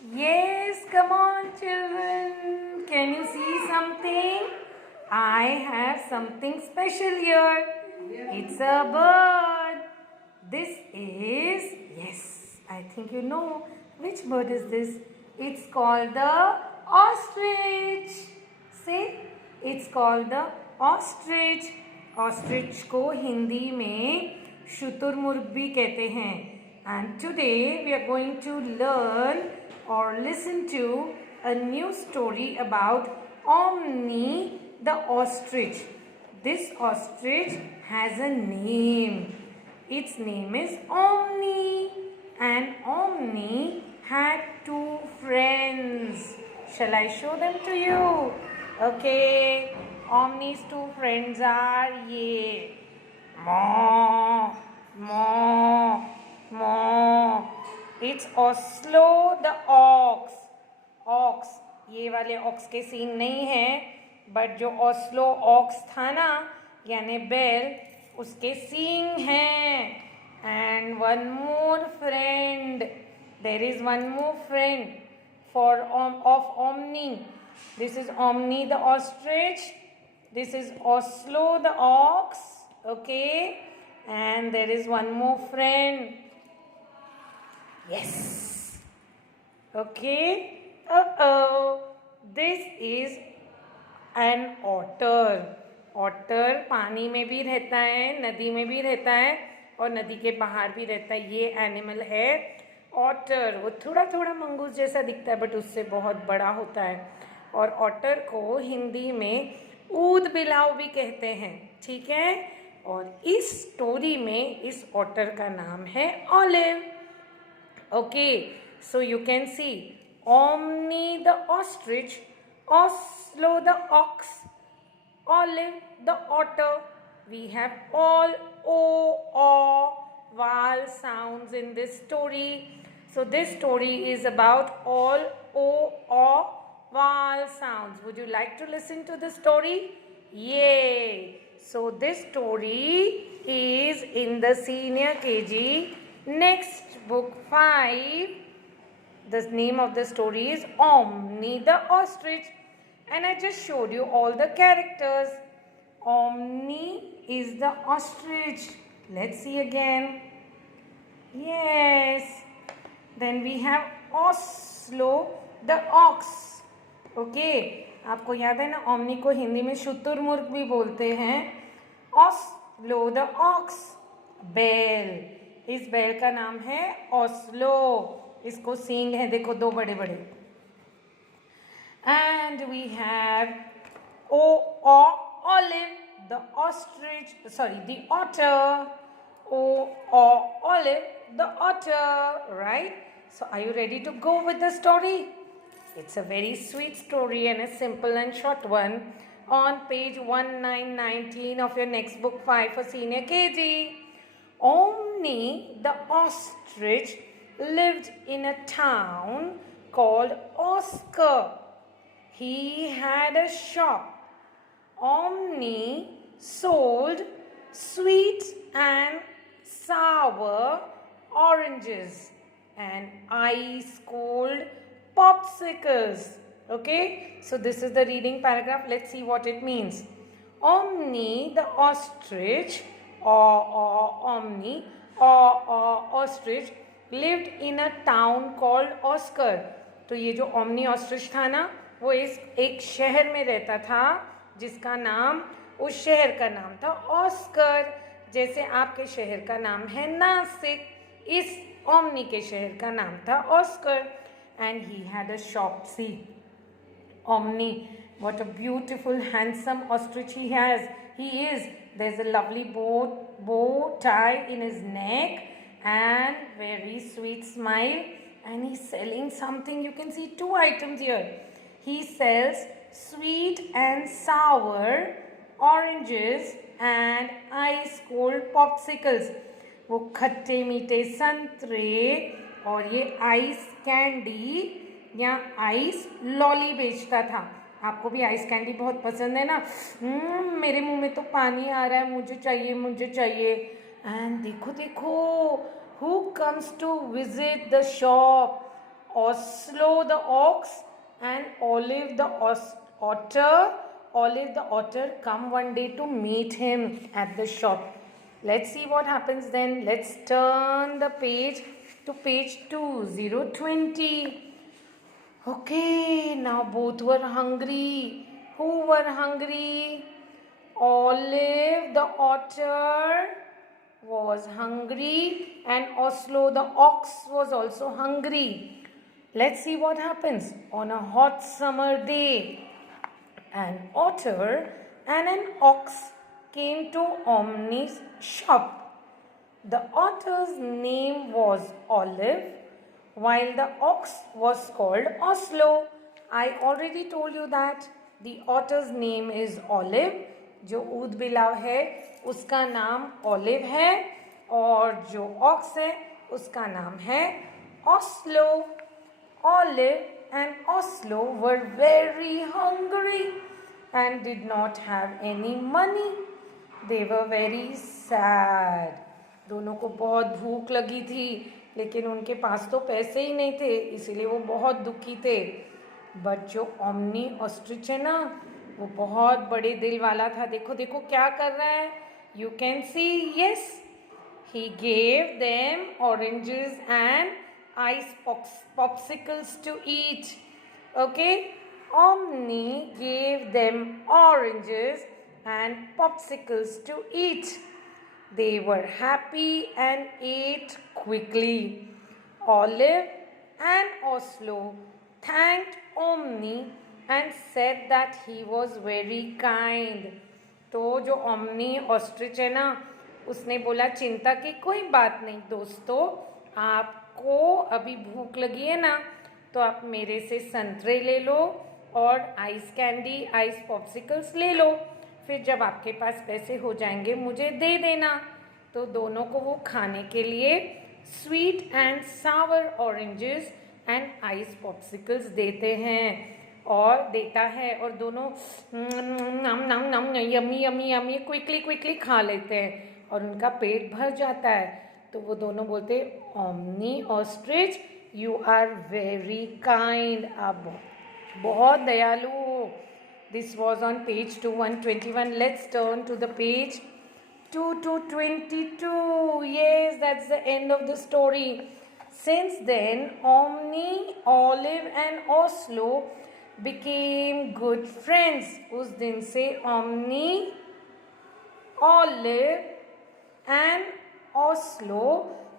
Yes, come on, children. Can you see something? I have something special here. It's a bird. This is, yes, I think you know. Which bird is this? It's called the ostrich. Say, it's called the ostrich. Ostrich को हिंदी में शुतुरमुर्ग भी कहते हैं. And today we are going to learn or listen to a new story about Omni the ostrich. This ostrich has a name. Its name is Omni, and Omni had two friends. Shall I show them to you? Okay. Omni's two friends are ye. Moo, moo, moo. It's Oslo the ox. Ox. ये वाले aux के सींग नहीं है, but जो Oslo aux था ना, यानी बैल, उसके सींग हैं. And one more friend, there is one more friend for of omni. This is omni the ostrich, this is Oslo the ox. Okay, and there is one more friend. Yes, okay. This is an otter. Otter पानी में भी रहता है, नदी में भी रहता है और नदी के बाहर भी रहता है. ये एनिमल है ऑटर. वो थोड़ा थोड़ा मंगूस जैसा दिखता है, बट उससे बहुत बड़ा होता है. और ऑटर को हिंदी में ऊद बिलाव भी कहते हैं. ठीक है. और इस स्टोरी में इस ऑटर का नाम है olive. Okay, so you can see Omni the ostrich, Oslo the ox, Olive the otter. We have all o, vowel sounds in this story. So this story is about all o, vowel sounds. Would you like to listen to the story? Yay! So this story is in the senior KG next book 5. The name of the story is Omni the ostrich, and I just showed you all the characters. Omni is the ostrich. Let's see again. Yes. Then we have Oslo the ox. Okay. आपको याद है ना, omni को हिंदी में शुतुरमुर्ग भी बोलते हैं. Oslo the ox, बैल. इस बैल का नाम है ऑस्लो. इसको सींग है, देखो, दो बड़े बड़े. And we have Olive the ostrich, sorry the otter. Olive the otter, right? So are you ready to go with the story? It's a very sweet story and a simple and short one on page 1919 of your next book 5 for senior KG. Omni the ostrich lived in a town called Oscar. He had a shop. Omni sold sweet and sour oranges and ice cold popsicles. Okay, so this is the reading paragraph. Let's see what it means. Omni the ostrich, ostrich lived in a town called Oscar. तो ये जो omni ostrich था ना, वो एक शहर में रहता था जिसका नाम, उस शहर का नाम था ऑस्कर. जैसे आपके शहर का नाम है नासिक, इस ओमनी के शहर का नाम था Oscar. And he had a shop. See Omni, what a beautiful handsome ostrich he is. There's a lovely bow tie in his neck and very sweet smile, and he's selling something. You can see two items here. He sells sweet and sour oranges and ice cold popsicles. वो खट्टे मीठे संतरे और ये ice candy या ice lolly बेचता था. आपको भी आइस कैंडी बहुत पसंद है ना? मेरे मुंह में तो पानी आ रहा है. मुझे चाहिए, मुझे चाहिए. एंड देखो देखो, who comes to visit the shop? Oslo the ox and Olive the otter. Olive the otter come one day to meet him at the shop. Let's see what happens then. Let's turn the page to page 2020. Okay, now both were hungry. Who were hungry? Olive the otter was hungry and Oslo the ox was also hungry. Let's see what happens. On a hot summer day, an otter and an ox came to Omni's shop. The otter's name was Olive, while the ox was called Oslo. I already told you that the otter's name is Olive. जो ऊद बिलाव है उसका नाम olive है और जो aux है उसका नाम है Oslo. Olive and Oslo were very hungry and did not have any money. They were very sad. दोनों को बहुत भूख लगी थी लेकिन उनके पास तो पैसे ही नहीं थे, इसीलिए वो बहुत दुखी थे. बट जो ओमनी ऑस्ट्रिच है ना, वो बहुत बड़े दिल वाला था. देखो देखो क्या कर रहा है. You can see. Yes, he gave them oranges and ice popsicles to eat. Okay, Omni gave them oranges and popsicles to eat. They were happy and ate quickly. Olive and Oslo thanked Omni and said that he was very kind. तो जो omni ostrich है ना, उसने बोला चिंता की कोई बात नहीं दोस्तों, आपको अभी भूख लगी है ना, तो आप मेरे से संतरे ले लो और आइस कैंडी, आइस पॉप्सिकल्स ले लो. फिर जब आपके पास पैसे हो जाएंगे मुझे दे देना. तो दोनों को वो खाने के लिए sweet and Sawar oranges and ice popsicles देते हैं और देता है. और दोनों नम नम नम यमी यमी यमी क्विकली खा लेते हैं और उनका पेट भर जाता है. तो वो दोनों बोलते, Omni ostrich you are very kind, आप बहुत दयालु हो. This was on page 121. Let's turn to the page 222. Yes, that's the end of the story. Since then, Omni, Olive and Oslo became good friends. उस दिन से Omni, Olive and Oslo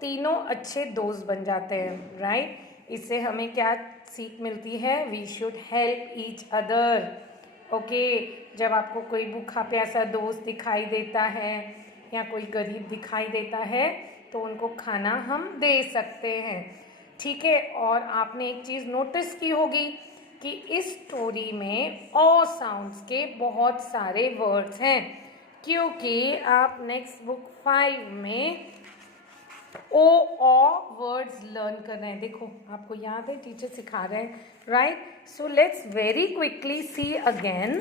तीनों अच्छे दोस्त बन जाते हैं. राइट? इससे हमें क्या सीख मिलती है? We should help each other. Okay, जब आपको कोई भूखा प्यासा दोस्त दिखाई देता है या कोई गरीब दिखाई देता है तो उनको खाना हम दे सकते हैं. ठीक है. और आपने एक चीज़ नोटिस की होगी कि इस स्टोरी में ऑ साउंड्स के बहुत सारे वर्ड्स हैं, क्योंकि आप नेक्स्ट बुक 5 में ओ वर्ड्स लर्न कर रहे हैं. देखो आपको याद है, टीचर सिखा रहे हैं. Right? So let's very quickly see again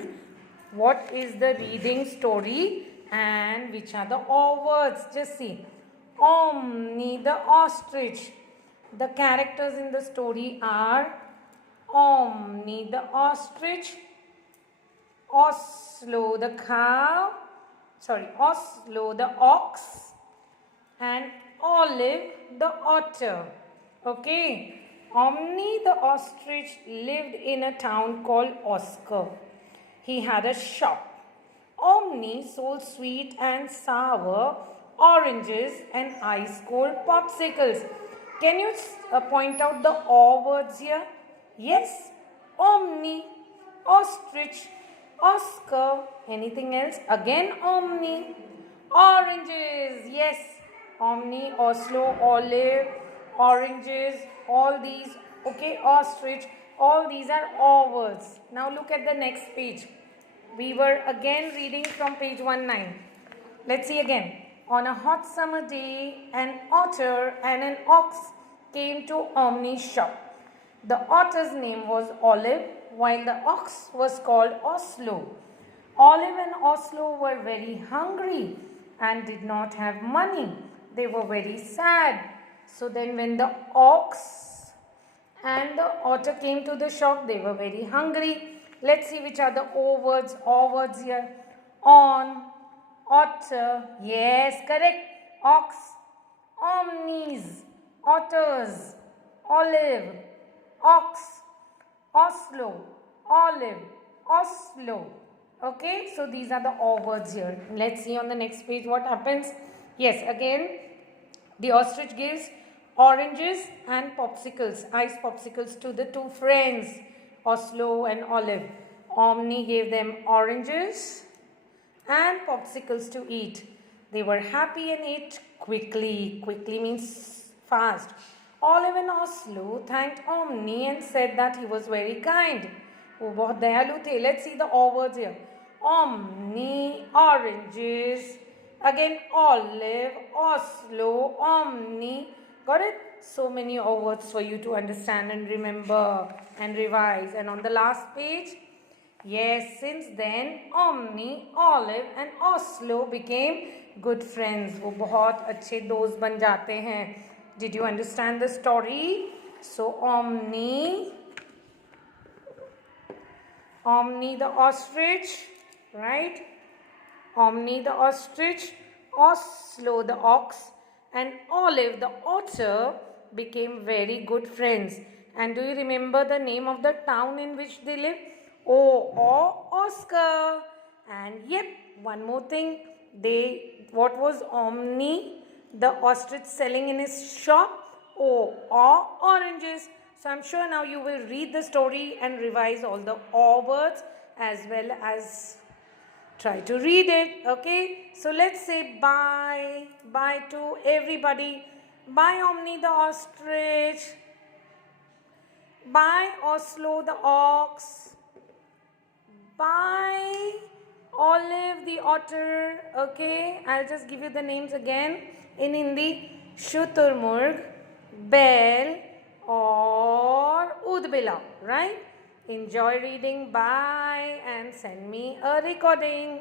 what is the reading story and which are the O words. Just see. Omni the ostrich. The characters in the story are Omni the ostrich, Oslo the cow, Oslo the ox, and Olive the otter. Okay. Omni the ostrich lived in a town called Oscar. He had a shop. Omni sold sweet and sour oranges and ice cold popsicles. Can you point out the O words here? Yes. Omni, ostrich, Oscar. Anything else? Again Omni. Oranges. Yes. Omni, Oslo, Olive, oranges, all these. Okay, ostrich. All these are O words. Now look at the next page. We were again reading from page 19. Let's see again. On a hot summer day, an otter and an ox came to Omni's shop. The otter's name was Olive, while the ox was called Oslo. Olive and Oslo were very hungry and did not have money. They were very sad. So then when the ox and the otter came to the shop. They were very hungry. Let's see which are the O words. O words here. On, otter, yes, correct. Ox, omnis, otters, olive, ox, Oslo, olive, Oslo. Okay, so these are the O words here. Let's see on the next page what happens. Yes, again, the ostrich gives oranges and popsicles, ice popsicles to the two friends, Oslo and Olive. Omni gave them oranges and popsicles to eat. They were happy and ate quickly. Quickly means fast. Olive and Oslo thanked Omni and said that he was very kind. वो बहुत दयालु थे. Let's see the O words here. Omni, oranges. Again, olive, Oslo, omni. Got it? So many O words for you to understand and remember and revise. And on the last page, yes, since then, Omni, Olive and Oslo became good friends. वो बहुत अच्छे दोस्त बन जाते हैं. Did you understand the story? So, Omni the ostrich, right? Omni the ostrich, Oslo the ox, and Olive the otter became very good friends. And do you remember the name of the town in which they lived? Oscar. And yep, one more thing. What was Omni the ostrich selling in his shop? Oranges. So I'm sure now you will read the story and revise all the O words as well as try to read it. Okay, so let's say bye. Bye to everybody. Bye Omni the ostrich. Bye Oslo the ox. Bye Olive the otter. Okay, I'll just give you the names again in Hindi. Shuturmurg, Bell or Udbila, right? Enjoy reading. Bye and send me a recording.